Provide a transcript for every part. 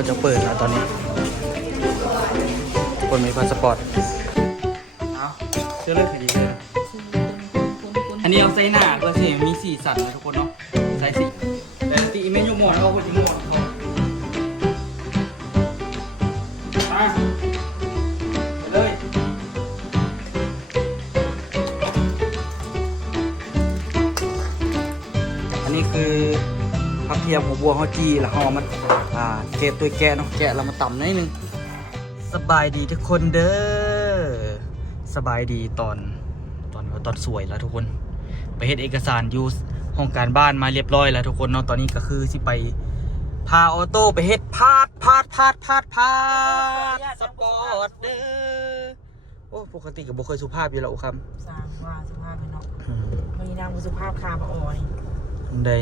เขาจะเปิดแล้วตอนนี้คนมีพาสปอร์ตเอาเชื่อเรื่องคดีเลยอันนี้เอาไส้หน้าก็สิมีสีสันเลยทุกคนเนาะใส่สีแต่ตีไม่ยุ่งหมดเอาคนที่หมดไปเลยอันนี้คือผักเทียมหัวบัวข้าวจีแล้วห่อมันเก็บตัวแกะเนาะแกะเรามาตำหน่อยนึงสบายดีทุกคนเด้อสบายดีตอนสวยแล้วทุกคนไปเฮ็ดเอกสารอยู่ห้องการบ้านมาเรียบร้อยแล้วทุกคนเนาะตอนนี้ก็คือสิไปพาออโต้ไปเฮ็ดพาดสปอร์ตเด้อโอ้ปกติก็บ่เคยสุภาพอยู่แล้วครับสร้างว่าสุภาพเป็นเนาะมีนางสุภาพคาบอ่อยได้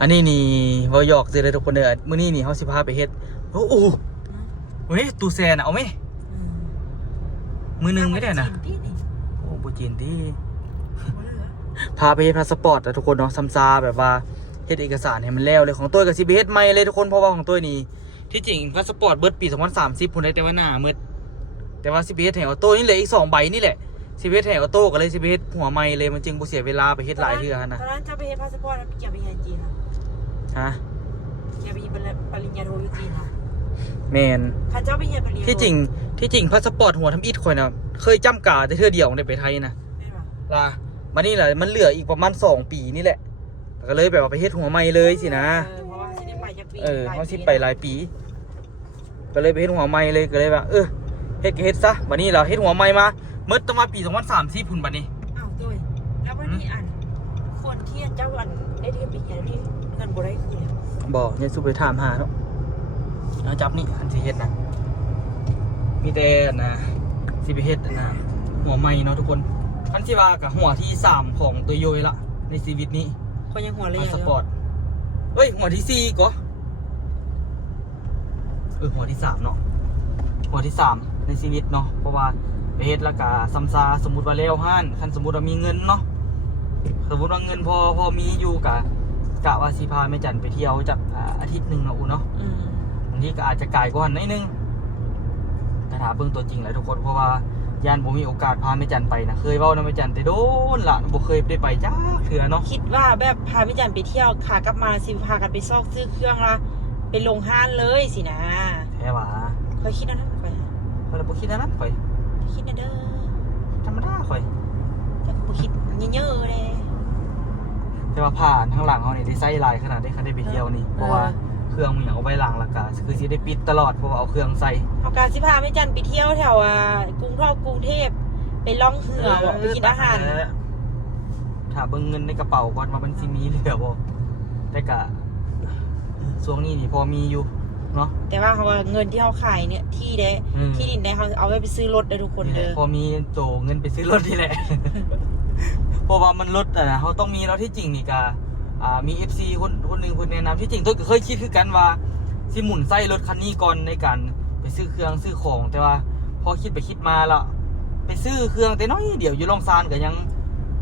อันนี้นี่เว้าหยอกสิเลยทุกคนเด้อมื้อนี้นี่เฮาสิพาไปเฮ็ดโอ้โหเฮ้ยตู้แซนเอาไหมมือนึงไม่ได้นะโอ้บ่จีนที่พาไปเฮ็ดพาสปอร์ตทุกคนเนาะซัมซาแบบว่าเฮ็ดเอกสารให้มันแล้วเลยของตัวกับสิไปเฮ็ดใหม่เลยทุกคนเพราะว่าของตัวนี้ที่จริงพาสปอร์ตเบิดปี2030พุ่นได้แต่ว่าหน้ามืดแต่ว่าสิไปเฮ็ดให้ออโต้นี่เหลืออีก2ใบนี่แหละสิไปเฮ็ดให้ออโต้ก็เลยสิไปเฮ็ดหัวใหม่เลยมันจึงบ่เสียเวลาไปเฮ็ดหลายเทื่อนะตอนนั้นจะไปเฮ็ดพาสปอร์ตอย่าไปเฮ็ดจีนฮะอย่าไปปริญญาโทอยู่จีนนะแม่นข้าเจ้าไปเฮ็ดปริญญาที่จริงพาสปอร์ตหัวทำอิฐข่อยน่ะเคยจำกาแต่เทื่อเดียวได้ไปไทยนะล่ะบัดนี้แหละมันเหลืออีกประมาณ2ปีนี่แหละก็เลยแบบว่าไปเฮ็ดหัวใหม่เลยสินะเพราะว่าสิได้ไปจักปีเขาสิไปหลายปีก็เลยไปเฮ็ดหัวใหม่เลยก็เลยว่าเฮ็ดซะบัดนี้เราเฮ็ดหัวใหม่มาเมื่อประมาณปี2030พุ่นบัดนี้อ้าวโดยแล้ววันนี้คนที่เจ้าวันได้ที่ไปเฮ็ดที่เงินบ่ได้คืนบ่ยังสุไปถามหาเนาะแล้วจับนี่คันสิเฮ็ดนะมีแต่นะสิไปเฮ็ดนะหัวใหม่เนาะทุกคนคันสิว่ากับหัวที่3ของตัวโยยละในชีวิตนี้คนยังหัวเลยพาสปอร์ตหัวที่4ก็หัวที่3เนาะหัวที่3ในชีวิตเนาะเพราะว่าไปเฮ็ดแล้วก็ซัมซาสมมุติว่าแล้วห้านคันสมมุติว่ามีเงินเนาะสมมุติว่าเงินพอมีอยู่กะว่าสิพาแม่จันไปเที่ยวจากอาทิตย์นึงเนาะเนาะบางทีก็อาจจะไกลกว่านิดนึงแต่ถามเบิ่งตัวจริงแหละทุกคนเพราะว่าย่านผมมีโอกาสพาแม่จันไปนะเคยเว้านำแม่จันแต่โดนละบ่เคยได้ไปจ้าเถื่อเนาะคิดว่าแบบพาแม่จันไปเที่ยวขากลับมาสิพากันไปซอกซื้อเครื่องละไปลงห้านเลยสินะแท้หว่าเคยคิดอันนั้นข่อยบ่คิดอันนั้นข่อยคิดนะเด้อธรรมดาข่อยแต่บ่คิดเยอะๆเลยแต่ว่าผ่านข้างหลังเฮานี่ได้ใส่ลายขนาดได้คันได้ไปเที่ยวนี่เพราะว่าเครื่องมันเอาไว้ล้างแล้วก็คือสิได้ปิดตลอดเพราะว่าเอาเครื่องใส่เอาการสิพาแม่จันไปเที่ยวแถวกรุงเทพไปล่องเหือไปกินอาหารถ้าเบิ่งเงินในกระเป๋าก่อนว่ามันสิมีเหลือบ่แต่ก็ช่วงนี้นี่พอมีอยู่เนาะแต่ว่าเขาว่าเงินที่เขาขายเนี่ยที่ดินได้เขาเอาไว้ไปซื้อรถได้ทุกคนเด้อพอมีโตเงินไปซื้อรถนี่แหละ เพราะว่ามันรถนะเขาต้องมีเนาะที่จริงนี่ก็มี FC คนหนึ่งคนแนะนำที่จริงตัวก็เคยคิดคือกันว่าสิหมุนไส้รถคันนี้ก่อนในการไปซื้อเครื่องซื้อของแต่ว่าพอคิดไปคิดมาแล้วไปซื้อเครื่องแต่น้อยเดี๋ยวอยู่ลองซานก็ยัง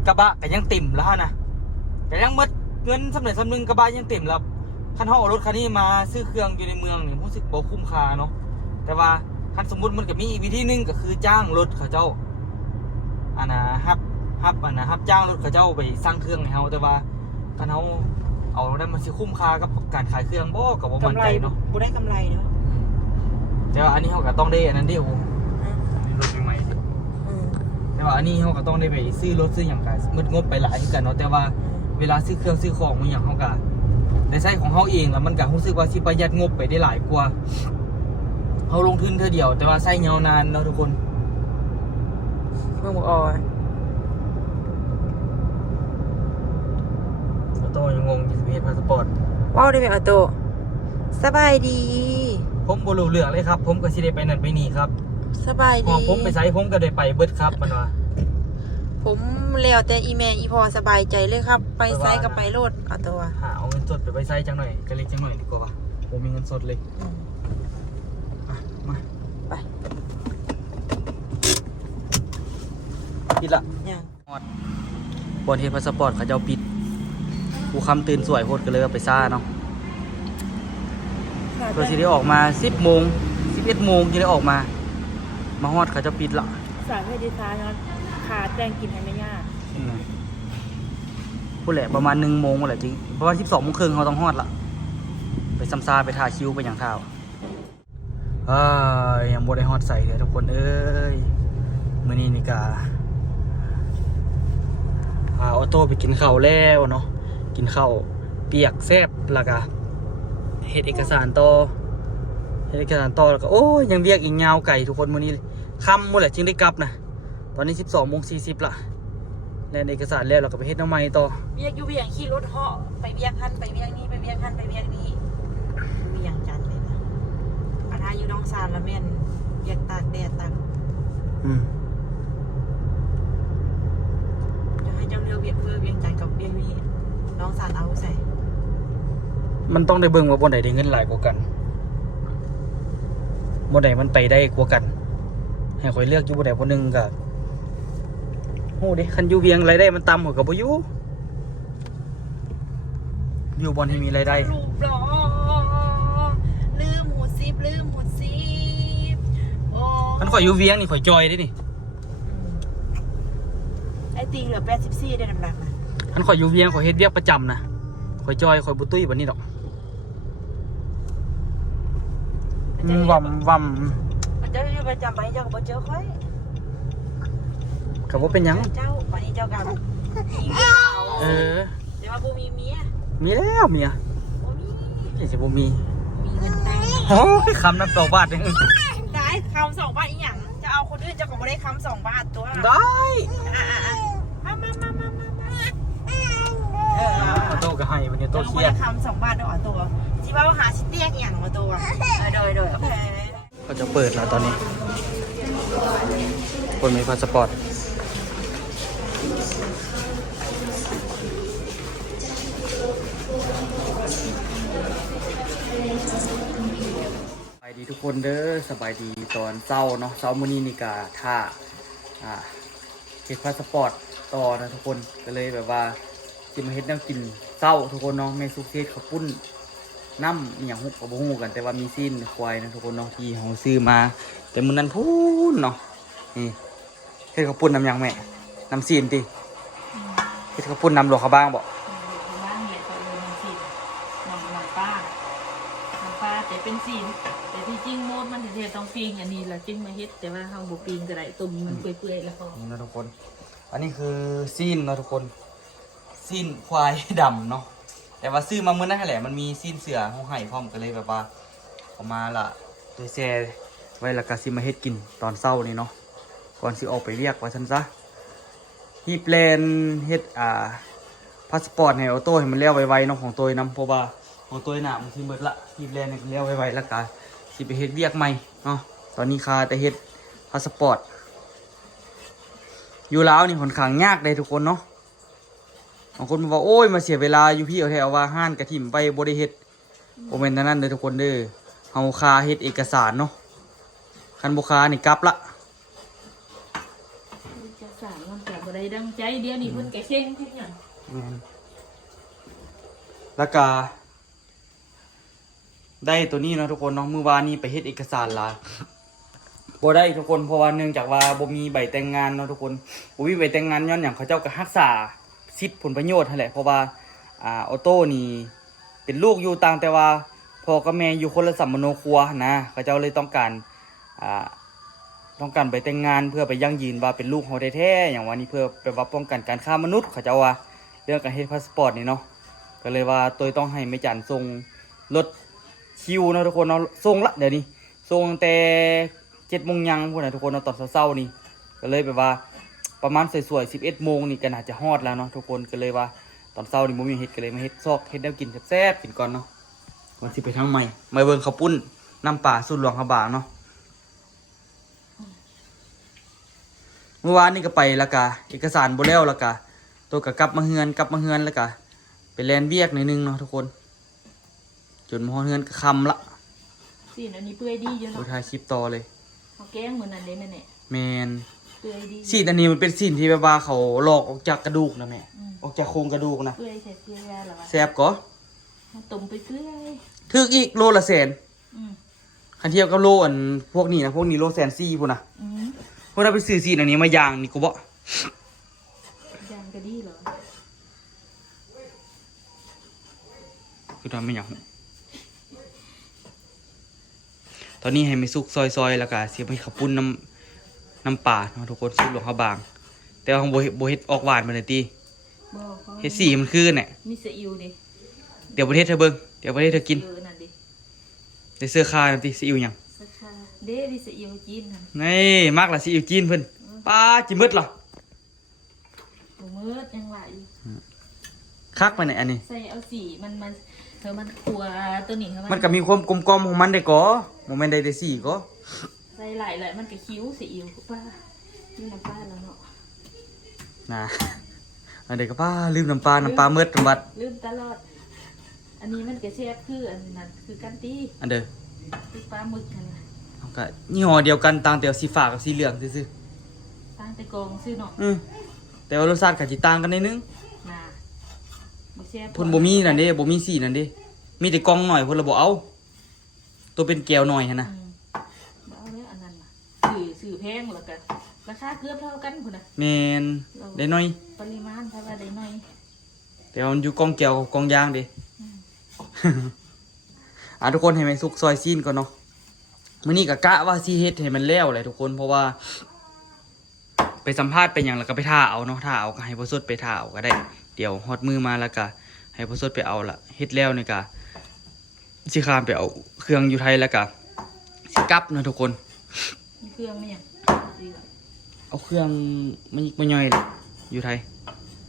กระบะก็ยังเต็มแล้วนะก็ยังหมดเงินสำเร็จสำนึงกระบะยังเต็มแล้วคันเขาเอารถคันนี้มาซื้อเครื่องอยู่ในเมืองนี่รู้สึกบ่คุ้มค่าเนาะแต่ว่าคันสมมุติมันก็มีอีกวิธีนึงก็คือจ้างรถเขาเจ้าฮับจ้างรถเขาเจ้าไปสร้างเครื่องให้เขาแต่ว่าคันเขาเอาได้มันสิคุ้มค่ากับการขายเครื่องบ่กับบ่มั่นใจเนาะบ่ได้กำไรเนาะแต่ว่าอันนี้เขาก็ต้องได้อันนั้นดิโอ้รถใหม่ๆแต่ว่าอันนี้เขาก็ต้องได้ไปซื้อรถซื้ออย่างกันมืดงบไปหลายกันเนาะแต่ว่าเวลาซื้อเครื่องซื้อของมันอย่างเขาก็ในไส้ของเขาเองแล้วมันก็รู้สึกว่าสิประหยัดงบไปได้หลายกว่าเขาลงทุนเท่าเดียวแต่ว่าไส้ยาวนานเนาะทุกคนเมื่ออโต้ยังงงอยู่ที่พาสปอร์ตว้าวได้ไหมออโต้สบายดีผมบ่รู้เรื่องเลยครับผมก็สิได้ไปนั่นไปนี่ครับสบายดีผมไปไสผมก็ได้ไปเบิดครับมันว่าผมแล้วแต่อีแม่อีพอสบายใจเลยครับไปไซกับไปโลดออโต้เอาเงินสดไปไซจังหน่อยก็เล็กจังหน่อยดีกว่าผมมีเงินสดเลยมาไปปิดละบนเฮดพาสปอร์ตเขาเจ้าปิดกูคำตื่นสวยโคตรกันเลยไปซ่าเนาะ เพื่อสิได้ออกมา10 โมง 11 โมงจะได้ออกมาฮอดเขาจะปิดละ สายเพศดีไซน์เนาะขาแจ้งกินให้ไม่ยาก พูดแหละประมาณ1 โมงแหละจริงประมาณ12 โมงครึ่งเขาต้องฮอดละไปซัมซาไปทาคิ้วไปอย่างเท้ายังบ่ได้ฮอดใส่เลยทุกคนเอ้ยมื้อนี้นี่กะพาออโต้ไปกินข้าวแล้วเนาะกินข้าวเปียกแซ่บแล้วก็เฮ็ดเอกสารต่อแล้วก็โอ้ยยังเวียกอีกยาวไก่ทุกคนมื้อนี้ค่ำหมดแหละจึงได้กลับนะตอนนี้ 12:40 ละแล้วเอกสารแล้วเราก็ไปเฮ็ดน้ำใหม่ต่อ เวียกอยู่เวียงขี่รถเหาะไปเวียงหันไปเวียงนี้ไปเวียงหันไปเวียงนี้เวียงจันทร์เลยนะอาทาอยู่น้องซานละแม่นเวียงตากแดดตาก จะให้เจ้าเลือกเวียงเวียงจันทร์กับเวียงนี้น้องซานเอาใส่ มันต้องได้เบิ่งว่าบ่ไหนได้เงินหลายกว่ากันบ่ไหนมันไปได้กว่ากันให้ข่อยเลือกอยู่บ่ไหนบ่นึงก็โหดิคันอยู่เวียงรายได้มันต่ำกว่าก็บ่อยู่บ่อนที่มีรายได้ รูปหล่อลืมหูซิบโอ้ คันข่อยอยู่เวียงนี่ข่อยจอยเด้นี่ ไอตีเหลือ84ได้น้ำหนักนะ คันข่อยอยู่เวียงข่อยเฮ็ดเวียกประจำนะข่อยจอยข่อยบ่ตุ้ยบัดนี้ดอกว่ำ เจ้าอยู่ประจำไปเจ้าก็บ่เจอค่อย ก็บ่เป็นหยัง เจ้าวันนี้เจ้ากับมีเมีย เดี๋ยวว่าบ่มีเมีย มีแล้วเมีย บ่มี ที่สิบ่มี มีเงินตังค์ โอ้ยคำน้ำต่อบาทนึง ได้คำ2 บาทอีหยังจะเอาคนอื่นเจ้าก็บ่ได้คำ2 บาทตัว ได้ มา โตก็ให้วันนี้โต เจ้า เค บ่ รียด ได้คำ2 บาทดอกตัวสิว่าหาสิเตียกอีหยังมาตัวโดยโอเค เขาจะเปิดแล้วตอนนี้คนมีพาสปอร์ตสบายดีทุกคนเด้อสบายดีตอนเช้าเนาะเช้ามื้อนี้นี่กะท่าเก็บพาสปอร์ตต่อนะทุกคนก็เลยแบบว่าสิมาเฮ็ดแนวกินเช้าทุกคนเนาะแม่ซุกเทศข้าวปุ้นน้ำอหย่างฮุกกับบ่ฮู้กันแต่ว่ามีซีนควายนะทุกคนเนาะที่เฮาซื้อมาแต่มื้อนั้นพูนเนาะนี่เฮ็ดข้าวปุ้นน้ำหยังแม่น้ำซีนติเฮ็ดข้าวปุ้นน้ำหลวงเขาบ้างบ่ บ้านเนี่ยตัวเองมันสิน้ำปลาแต่เป็นซีนแต่ที่จริงโมดมันจะต้องปิ้งอันนี้แหละจึงมาเฮ็ดแต่ว่าเฮาบ่ปิ้งก็ได้ตุ่มมันเปื่อยๆแล้วพอ นี่นะทุกคน อันนี้คือซีนเนาะทุกคนซีนควายดำเนาะแต่ว่าซื้อมาเมื่อนั้นแหละมันมีซีนเสือห้องไห่พร้อมกันเลยแบบว่าเอามาละตัวแช่ไว้แล้วก็สิมาเฮ็ดกินตอนเช้านี่เนาะก่อนสิออกไปเรียกว่าซั่นซะฮีแปลนเฮ็ดพาสปอร์ตให้ออโต้ให้มันแล้วไวๆเนาะของตัวนํเพราะว่าของตัวน่ะมันสิเบิดละฮีแปลนให้มันแล้วไวๆแล้วก็สิไปเฮ็ดเรียกใหม่เนาะตอนนี้คาแต่เฮ็ดพาสปอร์ตอยู่ลาวนี่ค่อนข้างยากเลยทุกคนเนาะบางคนบอกว่าโอ้ยมาเสียเวลาอยู่พี่เอาแถวว่าห้านกระถิ่มไปบ่ได้เฮ็ดบ่แม่นนั่นเลยทุกคนเด้อเฮาคาเฮ็ดเอกสารเนาะคันบ่คานี่กลับละ จะสารมันก็บ่ได้ดังใจเดี๋ยวนี้เพิ่นก็เซ็งเพิ่นหยัง แล้วก็ได้ตัวนี้เนาะทุกคนเนาะมื้อวานนี้ไปเฮ็ดเอกสารลาบ่ได้ทุกคนเพราะว่าเนื่องจากว่าบ่มีใบแต่งงานเนาะทุกคนบ่มีใบแต่งงานย้อนหยังเขาเจ้าก็รักษาสิทธิผลประโยชน์นั่นแหละเพราะว่าออโต้นี่เป็นลูกอยู่ต่างแต่ว่าพ่อกับแม่อยู่คนละสัมมโนครัวนะเขาเจ้าเลยต้องการใบแต่งงานเพื่อไปยั่งยืนว่าเป็นลูกเขาแท้ๆอย่างว่านี้เพื่อไปว่าป้องกันการฆ่ามนุษย์เขาเจ้าว่าเรื่องการเฮ็ดพาสปอร์ตนี่เนาะก็เลยว่าตัวต้องให้แม่จันส่งรถคิวเนาะทุกคนเนาะส่งละเดี๋ยวนี้ส่งตั้งแต่7 โมงยังพุ่นน่ะทุกคนเนาะตอนเช้าๆนี่ก็เลยแบบว่าประมาณสวยๆ11 โมงนี่ก็น่าจะฮอดแล้วเนาะทุกคนก็เลยว่าตอนเช้านี่บ่มีเฮ็ดก็เลยมาเฮ็ดซอกเฮ็ดแนวกินแซ่บๆกินก่อนเนาะก่อนสิไปทางใหม่มาเบิ่งข้าวปุ้นน้ำปลาสูตรหลวงเขาบางเนาะเมื่อวานนี่ก็ไปแล้วก็เอกสารบ่แล้วแล้วก็ตัวก็กลับมาเฮือนแล้วก็ไปแลนเวียกหน่อยนึงเนาะทุกคนจนมาฮอดเฮือนก็ค่ำละ ซีนอันนี้เปื่อยดีอยู่ ดู เนาะ ถ่ายคลิปต่อเลย เฮาแกงมื้อนั้นเด้แม่ แมน เปื่อยดี ซีนอันนี้มันเป็นซีนที่แบบว่าเขาหลอกออกจากกระดูกนะแม่ออกจากโครงกระดูกนะ เปื่อยใส่เกลือแล้วว่า แซ่บก็ ต้มไปเปื่อย ถึกอีกโลละแสน คันเทียบกับโลอันพวกนี้นะพวกนี้โล140,000พุ่นน่ะ อืม พวกเราไปซื้อซีนอันนี้มาย่างนี่กูบ่ ยางกระดีเหรอ คือทำไม่หยังตอนนี้ให้ไม่สุกซอยๆแล้วก็เสียบให้ข้าวปุ้นน้ำปลาเนาะทุกคนสุกหลวงข้าวบาง แต่ว่าของโบเฮ็ดออกหวานมาเลยตี บ่เขา เฮ็ดสีมันคือเนี่ย มีซีอิ๊วดิ เดี๋ยวประเทศเธอเบิ่งเดี๋ยวประเทศเธอกิน นั่นดิ ได้เสื้อคานะติซีอิ๊วหยัง สักคาเด้ดิซีอิ๊วจีนนั่น นี่มากละซีอิ๊วจีนเพิ่นป้าจิมืดเหรอ บ่มืดยังไหวอยู่ คักไปไหนอันนี้ ใส่เอาสีมันเธอมันขัวตัวนี้เขา มันก็มีความกลมกล่อมของมันได้ก่อโมเมนต์ใดได้สี่ก็ ใส่หลายมันก็คิ้วซีอิ๊วป้านี่น้ำปลาแล้วเนาะ นะอันเด็กก็ป้าลืมน้ำปลามืดน้ำบัด ลืมตลอด อันนี้มันก็แซ่บคืออันนั้นคือกันตี อันเด้อ คือปลาหมึกกันนะ เอาก็ยี่ห้อเดียวกันต่างแต่ว่าสีฟ้ากับสีเหลืองซื่อ ตั้งแต่กองซื้อเนาะ แต่ว่ารสชาติก็สิต่างกันนิดนึง น่ะบ่แซ่บ เพิ่นบ่มีนั่นเด้บ่มีสีนั่นเด้มีแต่กล่องหน่อยเพิ่นละบ่เอา ตัวเป็นแก้วหน่อยหั่นน่ะ บ่เอาแล้วอันนั้นน่ะสื่อแพงแล้วก็ราคาเกือบเท่ากันพุ่นน่ะ แม่นได้หน่อย ปริมาณถ้าว่าได้น้อย แต่ว่ามันอยู่กล่องแก้วกับกล่องยางเด้ ทุกคนให้มันสุกซอยซีนก่อนเนาะมื้อนี้ก็กะว่าสิเฮ็ดให้มันแล้วแหละทุกคนเพราะว่า ไปสัมภาษณ์ไปหยังแล้วก็ไปท่าเอาเนาะท่าเอาก็ให้พ่อสดไปท่าเอาก็ได้ เดี๋ยวฮอดมือมาแล้วก็ให้พ่อสดไปเอาละเฮ็ดแล้วนี่ก็สิข้ามไปเอาเครื่องอยู่ไทยแล้วก็สิกลับเนาะทุกคน มีเครื่องไหมเนี่ย เอาเครื่องมันยิกมันย่อยเลยอยู่ไทย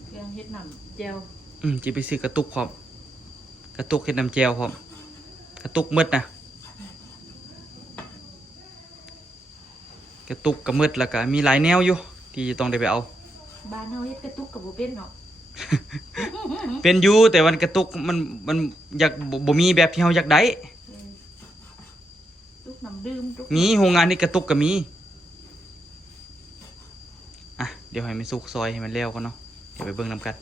เครื่องเฮ็ดน้ำเจล จะไปซื้อกระตุกพร้อมกระตุกเฮ็ดน้ำแจวพร้อมกระตุกมืดนะกระตุกกับมืดแล้วก็มีหลายแนวอยู่ที่จะต้องได้ไปเอา บ้านเฮาเฮ็ดกระตุกกับบ่เป็นเนาะ เป็นอยู่แต่วันกระตุกมันอยากบ่มีแบบที่เฮาอยากได้ ตุกน้ำดื่มตุก มีโรงงานที่กระตุกก็มีเดี๋ยวให้มันสุกซอยให้มันแล้วกันเนาะเดี๋ยวไปเบิ่งนำกัน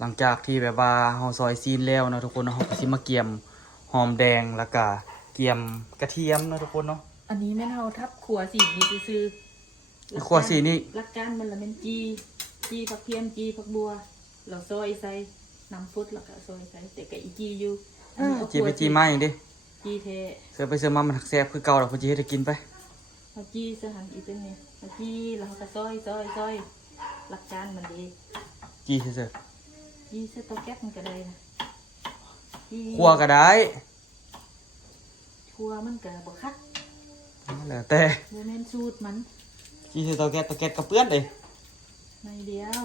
หลังจากที่แบบว่าเฮาซอยซีนแล้วเนาะทุกคนเนาะเฮาก็สิมาเกียมหอมแดงแล้วก็เกียมกระเทียมเนาะทุกคนเนาะ อันนี้แม่นเฮาทับขัวสีนี้ซื่อๆ ขัวสีนี่ หลักการมันละแม่นจีผักเทียมจีผักบัวเราซอยใส่น้ำฟุดแล้วก็ซอยใส่แต่ก็อีจีอยู่อันนี้เอา จี ขัว ไปจีมาอย่างดิ จีแท้ เสือไปเสือมามันหักแซ่บคือเก่าแล้วเพิ่นสิเฮ็ดให้กินไป เอาจีเสหันอีตัวนี้เอาจีแล้วเราก็ซอยหลักการมันดี จีเสือ จีใส่เตาแก๊สมันก็ได้นะจี คั่วก็ได้ ครัวมันก็บ่คัก แล้วแต่ บ่แม่นสูตรมัน จีใส่เตาแก๊สก็เปื้อนเลย ในเดียว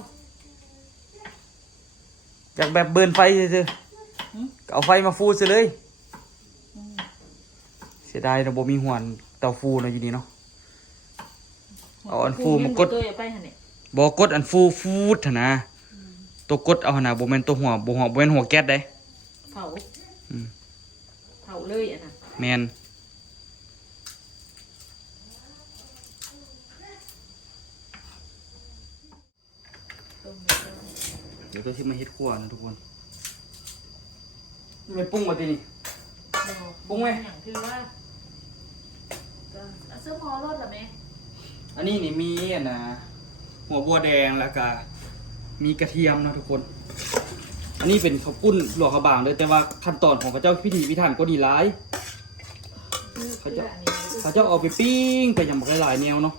จากแบบเบิร์นไฟซื่อ หึ ๆก็เอาไฟมาฟูซะเลย อืม เสียดายเราบ่มีหวนเตาฟูเนาะอยู่นี่เนาะ เอาอันฟูมากด ตัวอย่าไปหั่นนี่ บ่กดอันฟูฟูดหั่นนะตัวกดเอาหั่นน่ะบ่แม่นตัวหัวบ่แม่นหัวแก๊สเด้ เผา อืม เผาเลยอันน่ะ แม่นเดี๋ยวตัวที่มาเฮ็ดครัวนะทุกคนไม่ปรุงมาตินี่ ปรุงไหม อย่างคือว่าก็เอาเสื้อหมอรถเหรอแม่ อันนี้นี่มีอันนะหัวบัวแดงแล้วก็มีกระเทียมนะทุกคน อันนี้เป็นข้าวปุ้นหลวกข้าวบางเลยแต่ว่าขั้นตอนของพระเจ้าพิธีพิธันก็ดีหลาย เขาจะ อันนี้ พระเจ้าเอาไปปิ้งไปอย่างหลายๆแนวเนาะ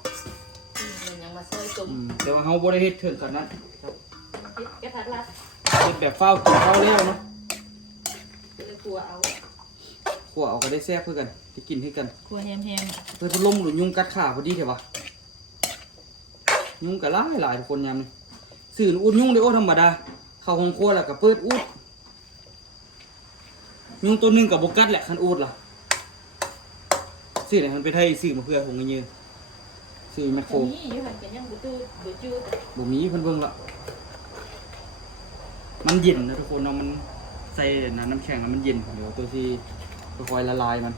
มันยังมาซอยตุ่ม แต่ว่าเขาบ่ได้เฮ็ดถึงกันนั้น กระทัดรัด เฮ็ดแบบเฝ้ากินเฝ้าแล้วเนาะ คือกลัวเอา ขัวเอาก็ได้แซ่บเพื่อกันได้กินให้กัน กลัวแฮม เพื่อพัดลมหรือยุงกัดขาพอดีเถอะวะยุงก็หลายทุกคนยามนี้สื่ออุดยุงได้โอ้ธรรมดาเข้าห้องครัวแล้วก็เปิดอุดยุงตัวหนึงกับบกัดแหละคันอุดล่ะสื่อไหนมันไปไทยสื่อมาเพื่อหงเงี้ยสื่อแมคโคร นี่อยู่หันกันยังบุตื้อเดือดจืด บ่มีเพิ่นเบิ่งละมันเย็นนะทุกคนเนาะมันใส่น้ำแข็งแล้วมันเย็นเดี๋ยวตัวที่ค่อยๆละลายมัน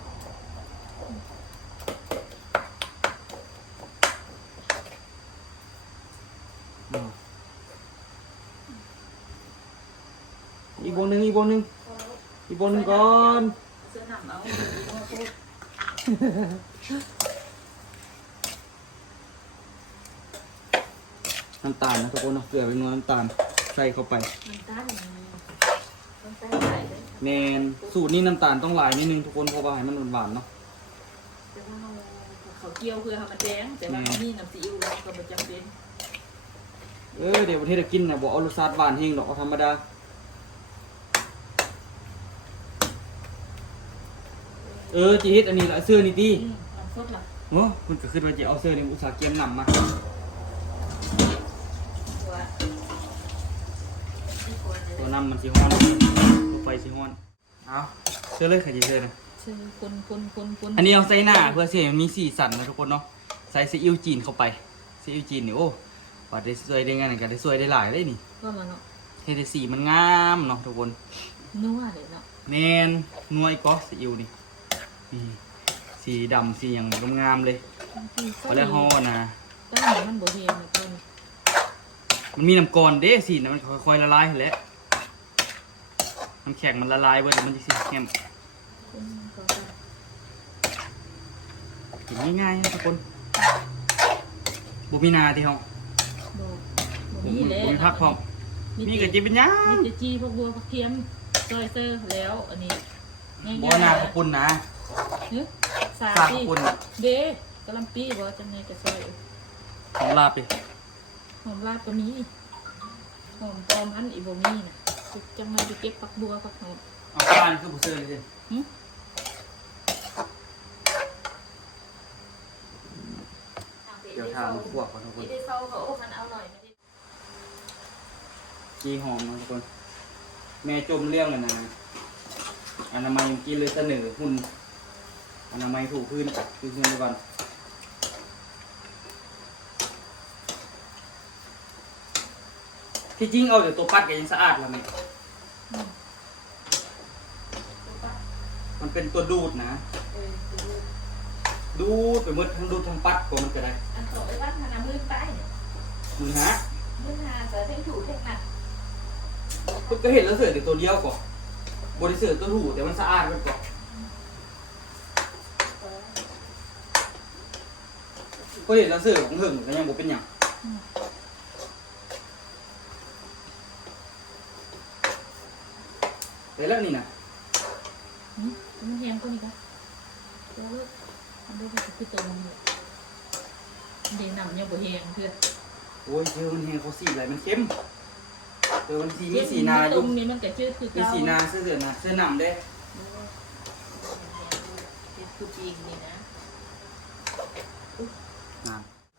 อีกวงหนึ่งก่อน เสื้อหนังเอา น้ำตาลนะทุกคนเนาะเกลือเป็นนัวน้ำตาลใส่เข้าไป มันตั้งมันตั้งใส่เลย แมนสูตรนี้น้ำตาลต้องหลายนิดนึงทุกคนเพราะว่าให้มันหวานๆเนาะ แต่ว่าเขาเกี่ยวเพื่อให้มันแดงแต่ว่าเขามีน้ำซีอิ๊วแล้วก็ไม่จำเป็น เดี๋ยวประเทศจะกินนะบอกเอารสชาติหวานเฮงดอกเอาธรรมดาจีฮิตอันนี้ละเสื้อนี่ดี น้ำซุปล่ะ โอ้คุณก็ขึ้นมาจะเอาเสื้อนี่อุตสาหเกียมนำมา ตัวน้ำมันสีฮ้อนตัวไฟสีฮ้อนเอาเสื้อเลยค่ะจีเสื้อนะ ชื่อคน อันนี้เอาใส่หน้าเพื่อเสียมันมีสีสันนะทุกคนเนาะใส่ซีอิ๊วจีนเข้าไปซีอิ๊วจีนนี่โอ้ว่าได้สวยได้งานกันได้สวยได้หลายเลยนี่ ก็มาเนาะ เฮ็ดให้สีมันงามเนาะทุกคน นัวเลยเนาะ แมนนัวอีกก็ซีอิ๊วนี่สีดำสีอย่างงามเลยเอาแล้วห่อนะ ต้นนี้มันโบเฮมนะต้น มันมีน้ำกรอนเด้สีนะมันค่อยๆละลายแหละมันแข็งมันละลายเว้ยมันจะสีเข้มกินง่ายๆนะทุกคนบุมีนาที่ห้อง บ่มีแล้ว บุมีพักพร้อมมีกระจิบเป็นย่าง มีจีพวกบัวผักเทียมซอยเซอร์แล้วอันนี้ง่ายๆ บ่นาขอบคุณนะ สา ฝาก ปี ขอบคุณ เด้กะลำปีบ่จังไงกะซอย ของลาบดิ หอมลาดก็มีหอมปลอมอันอีบ่มีน่ะจังไงไปเก็บผักบัวผักหอม เอาปลาคือบุเซอร์เลยสิ หึ เดี๋ยวทานพวกก่อนทุกคน ได้เซาเขาโอ้คันเอาหน่อยไม่ได้ กีหอมนะทุกคนแม่จมเรื่องเลยนะอนามัยกินเลยเสนอหุ่นอนามัยถูพื้นคือพื้นไปก่อนที่จริงเอาเดี๋ยวตัวปัดก็ยังสะอาดแล้วไหมมันเป็นตัวดูดนะ ดูดไปหมดทั้งดูดทั้งปัดก็มันก็ได้ อันต่อไปบ้านธนามือใต้เนี่ย มือฮะ มือหาเสือเท่งถูเท่งหนัก คุณก็เห็นแล้วเสือแต่ตัวเดียวก่อนบริเสือตัวถูแต่มันสะอาดไปก่อนก็เห็นแล้วเสือของหึงแต่ยังบ่เป็นอย่างแต่แล้วนี่นะ มันแห้งก็นี่ครับเดี๋ยวเลิกมันได้ไปคือตัวมันเนี่ยเดี๋ยวนำยังบ่แห้งเพื่อน โอ้ยเธอมันแห้งเขาสีอะไรมันเข้มเธอมันสีมีสีนา ต อ ร ยุ่ งนี้มันก็จืดคือ มี เก่า สีนาเสื้อนะเสื้อหนำเด้ เป็นคือจริงนี่นะ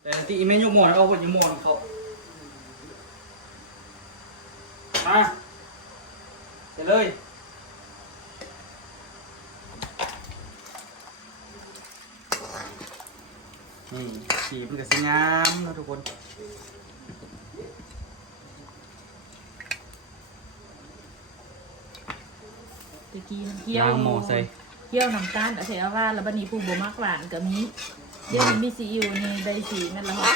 แต่ที่อีเมนยกหมอนเอาคนยกหมอนเขามาเดี๋ยวเลยนี่สีมันก็สวยงามนะทุกคน ตะกี้มันเคี่ยว ล้างหม้อใส่ เคี่ยวน้ำตาลเอาใส่เอาว่าแล้วบัดนี้ผู้บ่มักหวานก็มีเดี๋ยวนี้มีซีอิ๊วนี่ได้สีนั่นแล้วค่ะ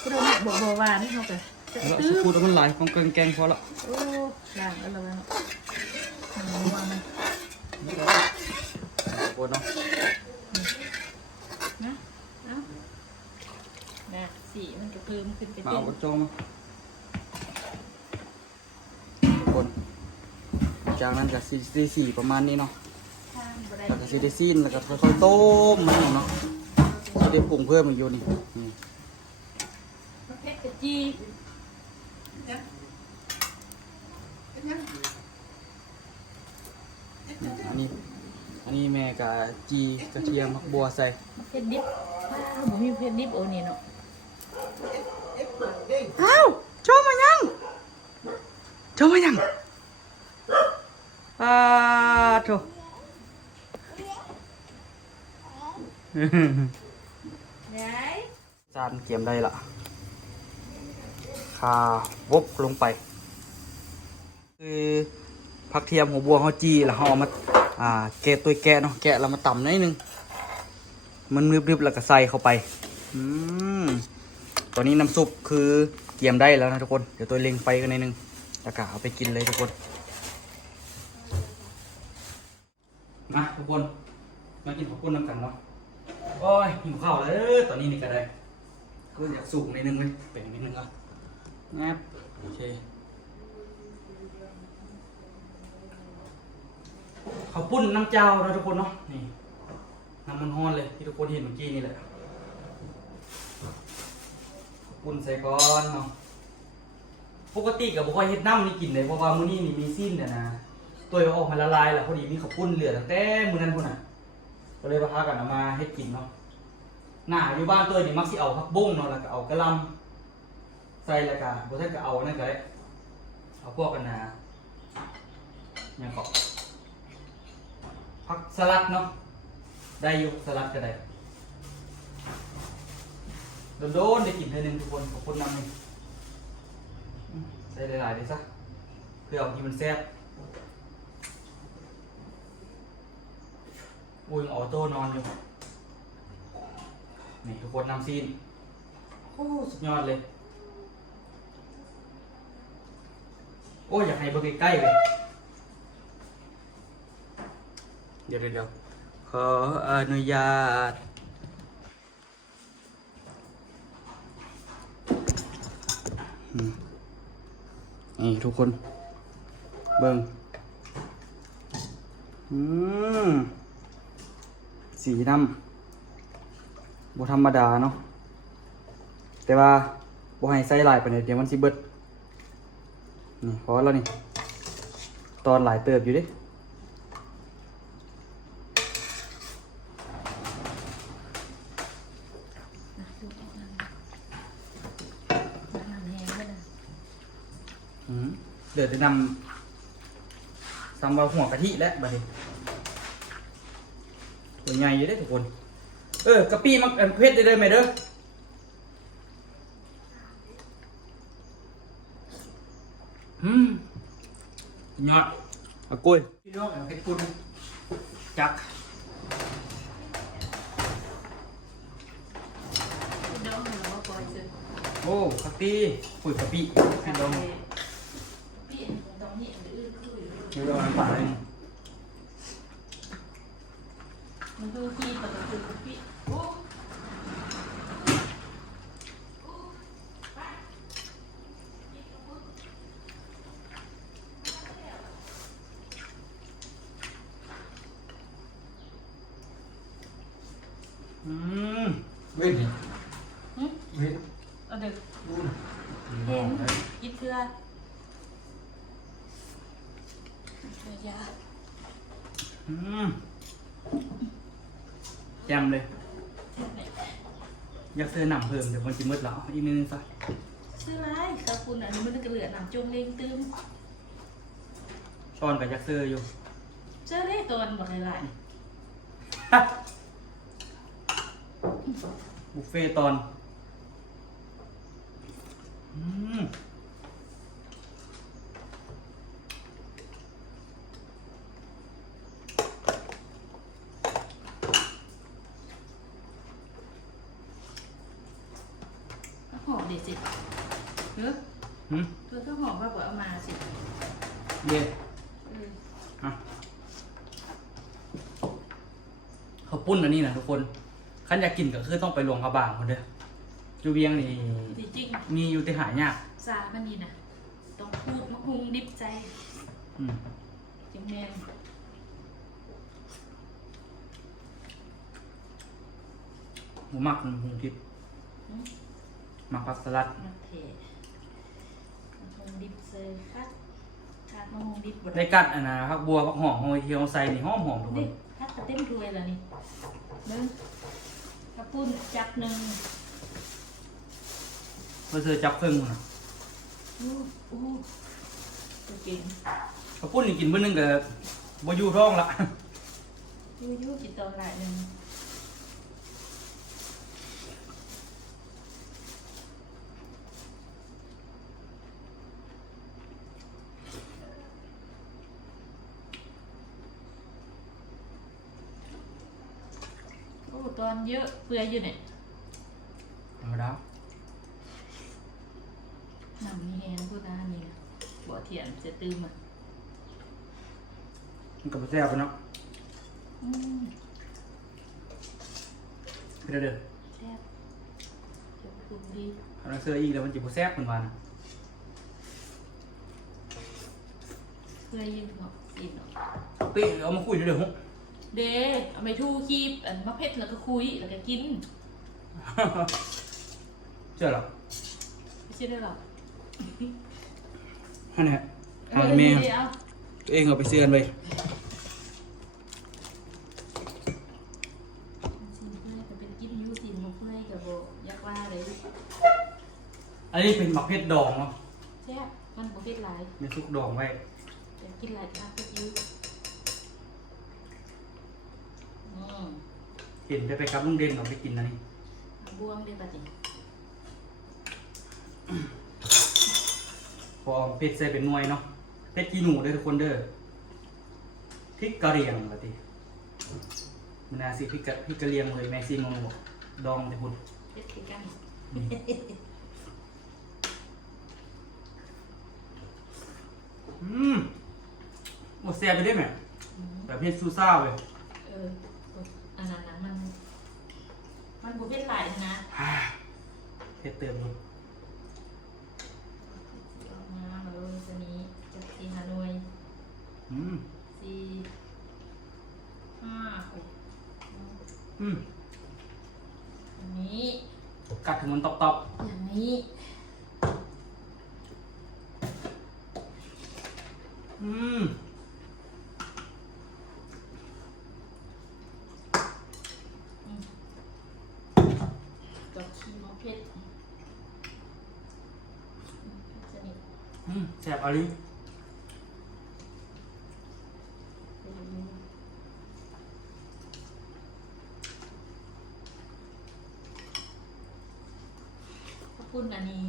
ผู้ใดมักบ่หวานเฮาก็ แล้ว ตื้ ส อ กูตมันหลายของแกงพอละ โอ้ล้างแล้วแล้วเนาะนัวมัน โคตรเนาะ นะเอ้านะสีมันก็เพิ่มขึ้นไป มา เต็ เอา ม กระโจมมาทุกคนจากนั้นก็สีประมาณนี้เนาะ ทานบ่ได้ แล้วก็ซีได้ซีนแล้วก็ค่อยๆต้มมันเนาะซีได้ปรุงเพิ่มอีกอยู่นี่ เผ็ดกะจี อันนี้แม่กับจีกระเทียมผักบัวใส่ เผ็ดดิบบ่มีเผ็ดดิบโอนี่เนาะ อ้าวโจมายังโจมายังโถ ไหน จานเกียมได้ละคาวบลงไป คือผักเทียมหัวบัวเขาจีแล้วเขาเอามาแกะตัวแกะเนาะแกะแล้วมาตำหน่อยนึงมันนึบๆแล้วก็ใส่เข้าไปตัวนี้น้ำซุปคือเกียมได้แล้วนะทุกคนเดี๋ยวตัวเล็งไฟกันหน่อยนึงแล้วก็เอาไปกินเลยทุกคนมาทุกคนมากินข้าวปุ้นน้ำกันเนาะ โอ้ยหิวข้าวแล้วตอนนี้นี่ก็ได้ก็อยากสูงในนึงเลยเป็นนิดนึงอ่ะงับโอเคข้าวปุ้นน้ำเจ้านะทุกคนเนาะนี่น้ำมันฮ้อนเลยที่ทุกคนเห็นเมื่อกี้นี่แหละข้าวปุ้นใส่ก้อนเนาะปกติกับบุคคลเฮ็ดน้ำนี่กินเลยเพราะว่ามื้อนี้นี่มีสิ้นเนี่ยนะตัวออกมาละลายแล้วพอดีมีข้าวปุ้นเหลือตั้งแต่มื้อนั้นพุ่นน่ะก็เลยพากันเอามาเฮ็ดกินเนาะหน้าอยู่บ้านตัวนี่มักสิเอาผักบุ้งเนาะแล้วก็เอากระหล่ำใส่แล้วก็บ่ทันก็เอานั่นก็ได้เอาพวกกันนะหยังก็ผักสลัดเนาะได้อยู่สลัดก็ได้โดนๆได้กินเทื่อนึงทุกคนขอบคุณนำนี่ใส่หลายๆเลยซะเพื่อเอาที่มันแซ่บอุ้ยออโต้นอนอยู่นี่ทุกคนนำซีนโอ้สุดยอดเลยโอ้ยอยากให้เบิ่งใกล้ๆเลยเดี๋ยวขออนุญาตนี่ทุกคนเบิ่งสีดำบ่ธรรมดาเนาะแต่ว่าบ่ให้ใส่หลายไปเนี่ยเดี๋ยวมันสิเบิดนี่พอแล้วนี่ตอนหลายเติบอยู่ดิเดือดจะนำซ้ำว่าหัวกะทิแล้วบัดนี้ตัวใหญ่อยู่ได้ทุกคนกะปิมักเผ็ดได้เลยไหมเด้อยอดเอากุ้ยพี่น้องเอาเผ็ดกุ้ยจักโอ้กะปิปุ๋ยกะปิพี่น้องเดี๋ยวเอาน้ำปลาเลย มันดูที่ปกติพี่โอ้เว้นนี่เว้น เอาเด็กเห็นยิบเพื่อเยาแจมเลยอยากซื้อหนังเพิ่มเดี๋ยวมันจะมืดแล้วอีกนิดนึงซะ ซื้อไรครับคุณอันนี้มันก็เหลือหนังจุ่มเล้งตื้ม ตอนกับอยากซื้ออยู่ เจอได้ตอนบอกอะไร บุฟเฟ่ตอนหอมเด็ดสิเนอะเธอก็หอมว่าเอามาสิเย็นเขาปุ้นอันนี้นะทุกคนขันอยากกินก็คือต้องไปหลวงพระบางคนเด้ออยู่เวียงนี่จริงมีอยู่แต่หายากซามันนี่นะต้องพูดมะฮุงดิบใจจิงแมงหมูหมักหมูทิพย์หมักผักสลัดมะเขือมะฮุงดิบเซอร์คัดมะฮุงดิบได้กัดอันนะผักบัวผักหอมหอยเทียวใส่นี่หอมทุกคนคัดเต็มถ้วยแล้วนี่นึงกระปุ้นจับหนึ่งเพื่อจับครึ่งนะกินกระปุ้นนี่กินเพื่อนึงกับบอยู่ท้องละยูกินตอนไหนหนึ่งตอนเยอะเปลือยอยู่เนี่ยธรรมดาน้ำมีแฮนพูดนะนี่บ่อเทียนจะตื้มอ่ะมันกับแซ่บเนาะ เด้อ แซ่บเดี๋ยวปรุงดี เอาน้ำเสื้ออีกแล้วมันจิบแซ่บเหมือนวัน เพื่อยินเนาะสิเนาะ เป๊ะเอามาคุยเดี๋ยว เด้เอาไปทูคีบอันมะเพ็ดแล้วก็คุยแล้วก็กิน เชื่อหรอ ไม่ใช่ได้หรอก ฮะเนี่ยหาแม่ตัวเองเอาไปเสื้อไป สิเพื่อนก็เป็นกินยูสินมาเพื่อนกับโบอยากว่าเลย อันนี้เป็นหมักเพชรดองเนาะ แซ่บมันบ่เพ็ดหลาย มีซุกดองไว้ แต่กินหลายครั้งก็ยืด เห็นไปกับลุงเด่นเราไปกินนะนี่ บวงได้ปะจิ พอเพชรใส่เป็นหน่วยเนาะเพชรกีหนูเด้อทุกคนเด้อพริกกะเหรี่ยงปะติมันน่าสิพริกกะเหรี่ยงเลยแม็กซี่มองบอกดองแต่คุณ เพ็ดคือกัน หมดแซ่บไปได้ไหมแบบเพชรซูซ่าเว้ย เอออันนั้นนะมันบ่เพ็ดหลายนะ เพชรเติมเลย ออกมามาลงตัวนี้จากซีฮานอย4 5 6อันนี้ กัดถึงมันตอบ อย่างนี้ กับชีมอเพชรสนิท แซ่บอะไร ขอบคุณอันนี้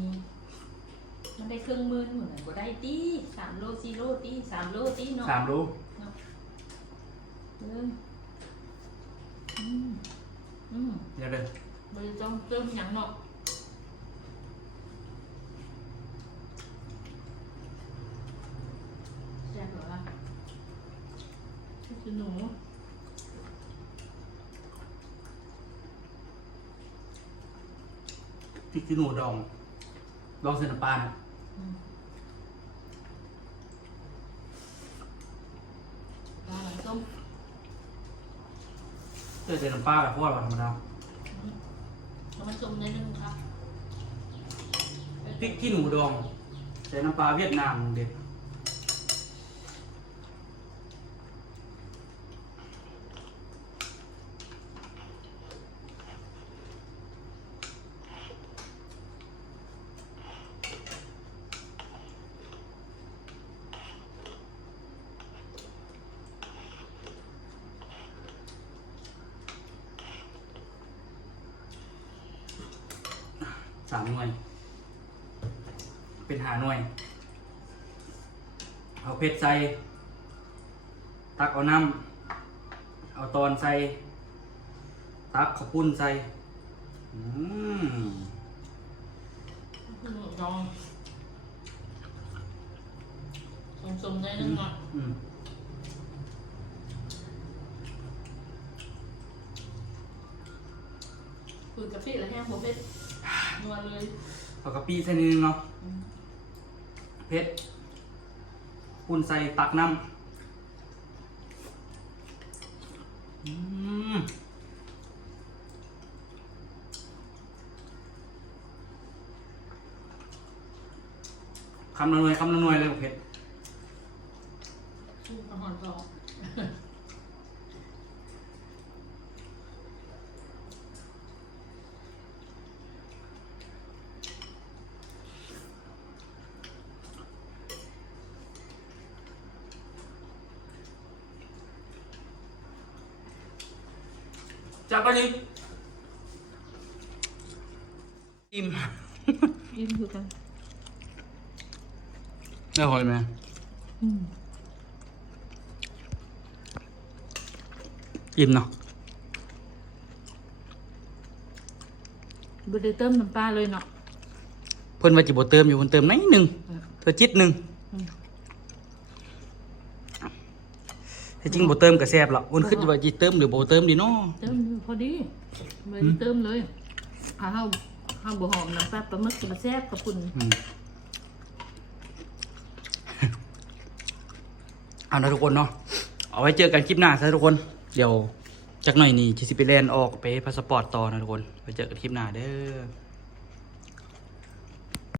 มันได้เครื่องมือเหมือนบ่ได้ตี3 โล 4 โลตี3 โลตีเนาะ 3 โล เนาะเติมเดี๋ยวเลย บ่ได้ต้องเติมหยังเนาะแซ่บเหรอล่ะคือหนู พริกขี้หนูดองใส่น้ำปลานะ ปลาหลังส้ม ใส่น้ำปลาแบบพวกเราธรรมดา แล้วมันส้มนิดนึงครับ พริกขี้หนูดองใส่น้ำปลาเวียดนามเด็ด3 หน่วย เป็น5 หน่วย เอาเพชรใส่ตักเอาน้ำเอาตอนใส่ตักข้าวปุ้นใส่ลองส้มๆได้นึงเนาะคุยกับพี่แล้วแห้งหัวเพชรนัวเลย เอากะปิใส่นิดนึงเนาะเพชรปุ้นใส่ตักน้ำคำละหน่วยเลยเพชร ชูกระหอนสองจับไปดิอิ่ม ยิ้มคือกัน ได้หอยไหมอิ่มเนาะ บ่ได้เติมน้ำปลาเลยเนาะ เพิ่นว่าจิบ่เติมอยู่เพิ่นเติมนิดนึงเธอจิตหนึ่งเท ที่จริงบ่เติมก็แซ่บหรอกมันขึ้นอยู่ว่าสิเติมหรือบ่เติมดีเนาะ เติมพอดีไม่ได้เติมเลยถ้าเฮาบ่หอมน้ำปลาหมึกจะมาแซ่บกับคุณ เอานะทุกคนเนาะเอาไว้เจอกันคลิปหน้าซะทุกคนเดี๋ยวจักหน่อยนี่จะสิไปแลนออกไปพาสปอร์ตต่อนะทุกคนไปเจอกันคลิปหน้าเด้อ